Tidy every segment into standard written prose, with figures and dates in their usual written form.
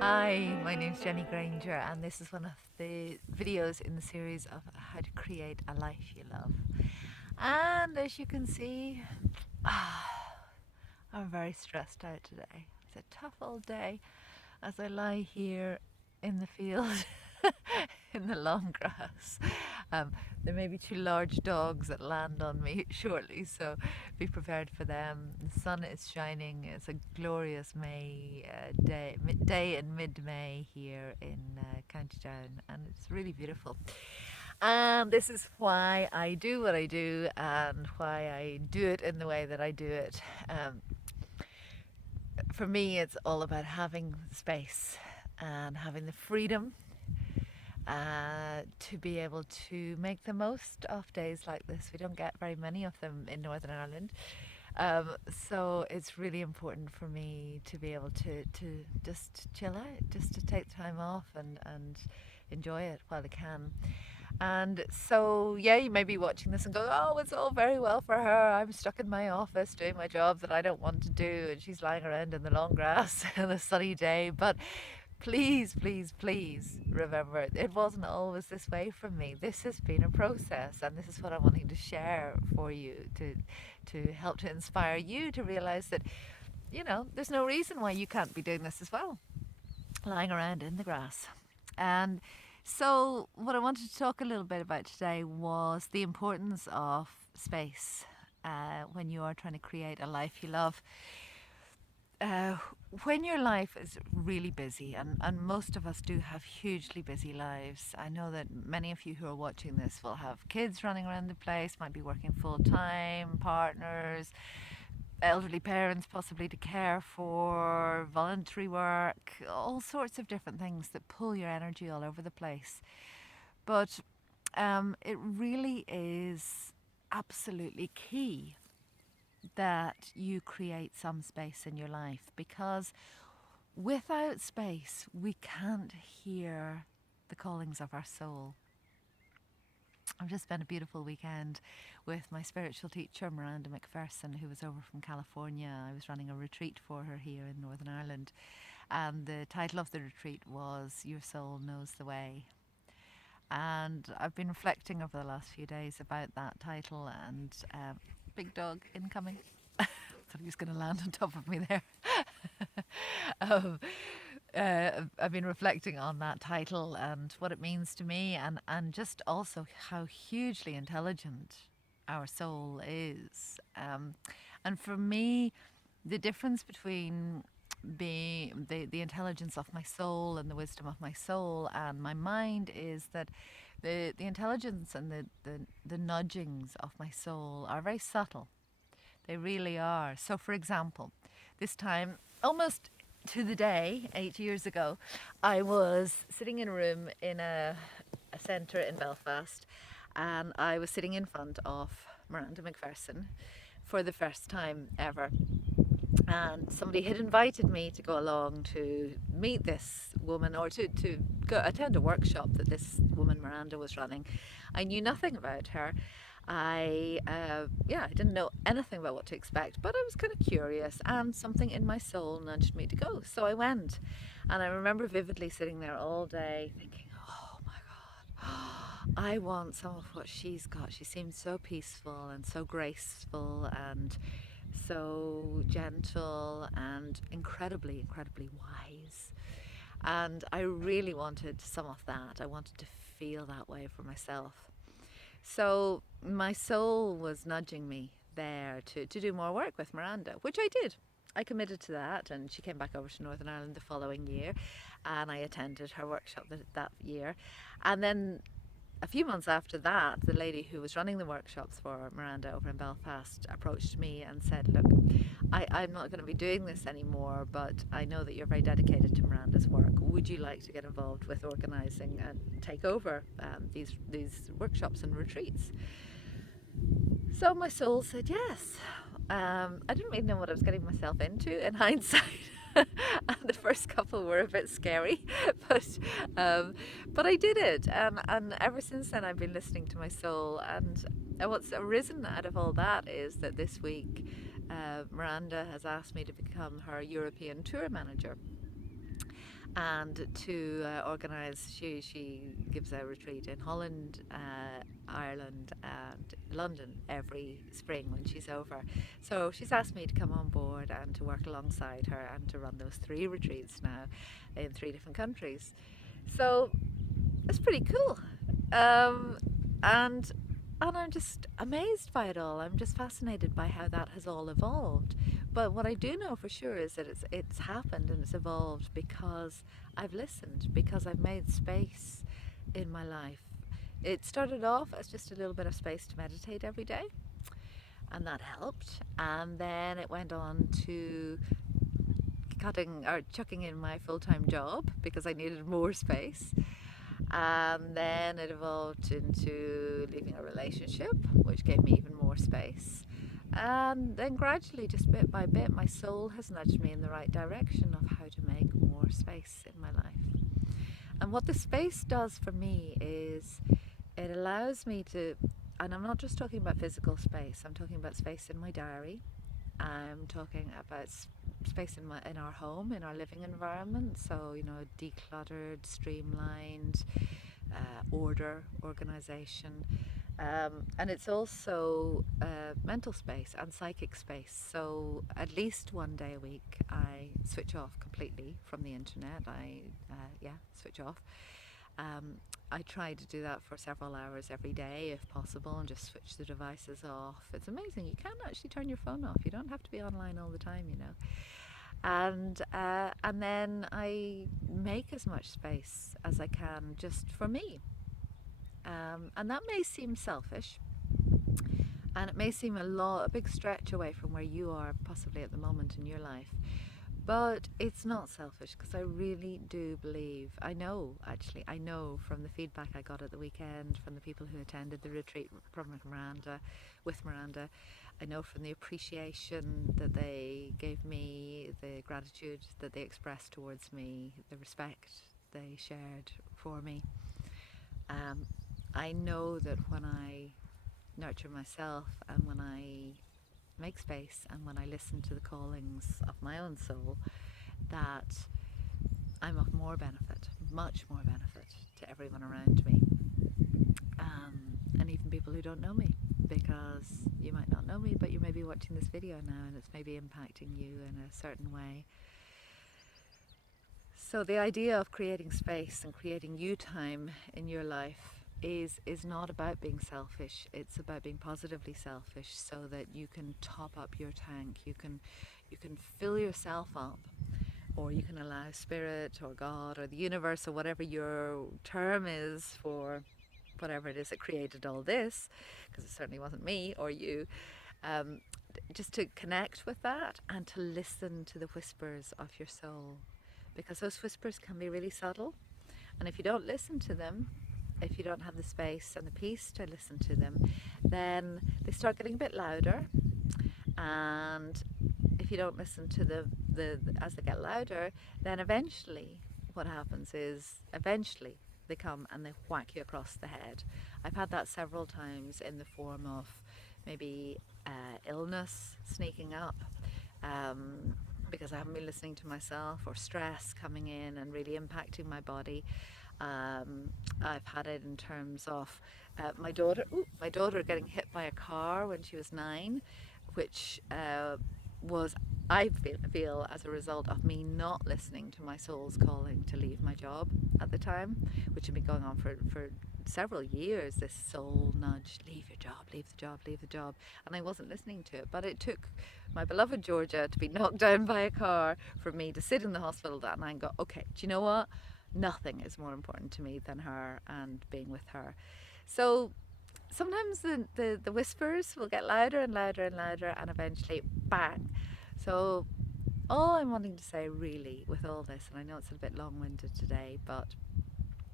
Hi, my name's Jenny Granger, and this is one of the videos in the series of how to create a life you love. And as you can see, I'm very stressed out today. It's a tough old day as I lie here in the field in the long grass. Um, there may be two large dogs that land on me shortly, so be prepared for them. The sun is shining. It's a glorious May day in mid-May here in County Down, and it's really beautiful. And this is why I do what I do and why I do it in the way that I do it. For me, it's all about having space and having the freedom to be able to make the most of days like this. We don't get very many of them in Northern Ireland. So it's really important for me to be able to just chill out, just to take time off and enjoy it while I can. And so, yeah, you may be watching this and go, oh, it's all very well for her. I'm stuck in my office doing my job that I don't want to do, and she's lying around in the long grass on a sunny day. But please, please, please remember, it wasn't always this way for me. This has been a process, and this is what I'm wanting to share for you to help to inspire you to realize that, there's no reason why you can't be doing this as well, lying around in the grass. And so, what I wanted to talk a little bit about today was the importance of space when you are trying to create a life you love. Uh, when your life is really busy, and most of us do have hugely busy lives, I know that many of you who are watching this will have kids running around the place, might be working full time, partners, elderly parents possibly to care for, voluntary work, all sorts of different things that pull your energy all over the place. But it really is absolutely key that you create some space in your life, because without space, we can't hear the callings of our soul. I've just spent a beautiful weekend with my spiritual teacher, Miranda McPherson, who was over from California. I was running a retreat for her here in Northern Ireland, and the title of the retreat was Your Soul Knows the Way. And I've been reflecting over the last few days about that title, and big dog incoming. Thought he was going to land on top of me there. um, I've been reflecting on that title and what it means to me, and just also how hugely intelligent our soul is. And for me, the difference between the intelligence of my soul and the wisdom of my soul and my mind is that the intelligence and the nudgings of my soul are very subtle. They really are. So, for example, this time, almost to the day, 8 years ago, I was sitting in a room in a centre in Belfast, and I was sitting in front of Miranda McPherson for the first time ever. And somebody had invited me to go along to meet this woman, or to go attend a workshop that this woman Miranda was running. I knew nothing about her. I didn't know anything about what to expect, but I was kind of curious, and something in my soul nudged me to go. So I went, and I remember vividly sitting there all day thinking, oh my God, I want some of what she's got. She seems so peaceful and so graceful and so gentle and incredibly, incredibly wise. And I really wanted some of that. I wanted to feel that way for myself. So my soul was nudging me there to do more work with Miranda, which I did. I committed to that, and she came back over to Northern Ireland the following year, and I attended her workshop that year. And then a few months after that, the lady who was running the workshops for Miranda over in Belfast approached me and said, look, I'm not going to be doing this anymore, but I know that you're very dedicated to Miranda's work. Would you like to get involved with organising and take over these workshops and retreats? So my soul said yes. I didn't really know what I was getting myself into in hindsight. The first couple were a bit scary, but I did it, and ever since then I've been listening to my soul. And what's arisen out of all that is that this week Miranda has asked me to become her European tour manager. and to organise. She gives a retreat in Holland, Ireland, and London every spring when she's over. So she's asked me to come on board and to work alongside her and to run those 3 retreats now in 3 different countries. So it's pretty cool, um, and and I'm just amazed by it all. I'm just fascinated by how that has all evolved. But what I do know for sure is that it's happened and it's evolved because I've listened, because I've made space in my life. It started off as just a little bit of space to meditate every day, and that helped. And then it went on to cutting or chucking in my full-time job because I needed more space. And then it evolved into leaving a relationship, which gave me even more space. And then gradually, just bit by bit, my soul has nudged me in the right direction of how to make more space in my life. And what the space does for me is it allows me to, and I'm not just talking about physical space, I'm talking about space in my diary. I'm talking about space in our home, in our living environment. So, decluttered, streamlined, order, organization. And it's also mental space and psychic space. So at least one day a week, I switch off completely from the internet. Switch off. I try to do that for several hours every day if possible and just switch the devices off. It's amazing. You can actually turn your phone off. You don't have to be online all the time. And then I make as much space as I can just for me. And that may seem selfish, and it may seem a big stretch away from where you are possibly at the moment in your life. But it's not selfish because I really do believe, I know from the feedback I got at the weekend from the people who attended the retreat with Miranda, I know from the appreciation that they gave me, the gratitude that they expressed towards me, the respect they shared for me. I know that when I nurture myself and when I make space and when I listen to the callings of my own soul, that I'm of more benefit, much more benefit to everyone around me, and even people who don't know me, because you might not know me, but you may be watching this video now and it's maybe impacting you in a certain way. So the idea of creating space and creating you time in your life is not about being selfish. It's about being positively selfish so that you can top up your tank. You can fill yourself up, or you can allow spirit or God or the universe or whatever your term is for whatever it is that created all this, because it certainly wasn't me or you, just to connect with that and to listen to the whispers of your soul, because those whispers can be really subtle, and if you don't listen to them, if you don't have the space and the peace to listen to them, then they start getting a bit louder. And if you don't listen to the as they get louder, then eventually what happens is they come and they whack you across the head. I've had that several times in the form of maybe illness sneaking up, because I haven't been listening to myself, or stress coming in and really impacting my body. I've had it in terms of my daughter getting hit by a car when she was 9, which was, I feel, as a result of me not listening to my soul's calling to leave my job at the time, which had been going on for several years. This soul nudge: leave your job, leave the job, leave the job. And I wasn't listening to it, but it took my beloved Georgia to be knocked down by a car for me to sit in the hospital that night and go, okay, do you know what? Nothing is more important to me than her and being with her. So sometimes the whispers will get louder and louder and louder, and eventually bang. So all I'm wanting to say really with all this, and I know it's a bit long-winded today, but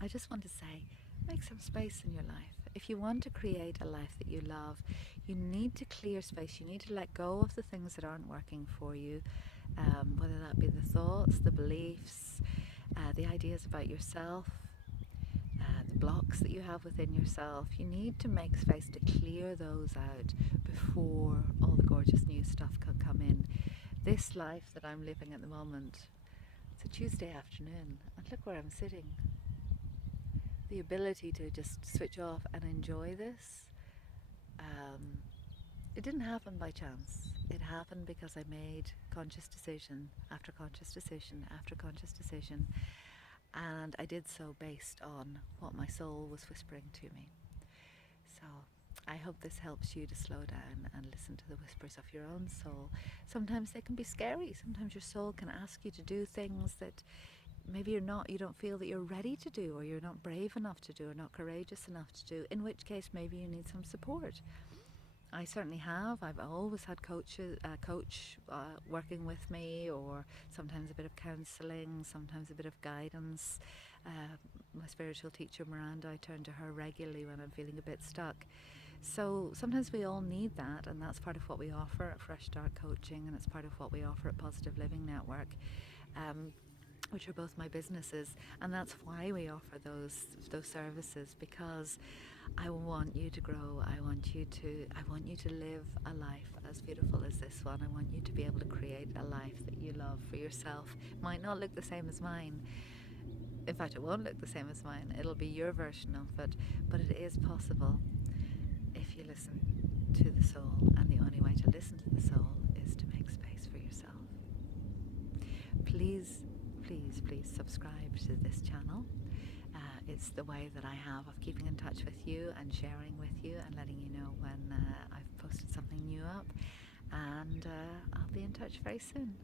I just want to say, make some space in your life. If you want to create a life that you love, you need to clear space. You need to let go of the things that aren't working for you, whether that be the thoughts, the beliefs, the ideas about yourself, the blocks that you have within yourself. You need to make space to clear those out before all the gorgeous new stuff can come in. This life that I'm living at the moment, it's It's a Tuesday afternoon, and look where I'm sitting. The ability to just switch off and enjoy this, um, it didn't happen by chance. It happened because I made conscious decision after conscious decision after conscious decision, and I did so based on what my soul was whispering to me. So I hope this helps you to slow down and listen to the whispers of your own soul. Sometimes they can be scary. Sometimes your soul can ask you to do things that maybe you don't feel that you're ready to do, or you're not brave enough to do, or not courageous enough to do, in which case maybe you need some support. I certainly have. I've always had a coach working with me, or sometimes a bit of counselling, sometimes a bit of guidance. My spiritual teacher Miranda, I turn to her regularly when I'm feeling a bit stuck. So sometimes we all need that, and that's part of what we offer at Fresh Start Coaching, and it's part of what we offer at Positive Living Network. Which are both my businesses, and that's why we offer those services, because I want you to grow. I want you to live a life as beautiful as this one. I want you to be able to create a life that you love for yourself. It might not look the same as mine. In fact, it won't look the same as mine. It'll be your version of it, but it is possible if you listen to the soul, and the only way to listen to the soul is to make space for yourself. Please subscribe to this channel. It's the way that I have of keeping in touch with you and sharing with you and letting you know when I've posted something new up. And I'll be in touch very soon.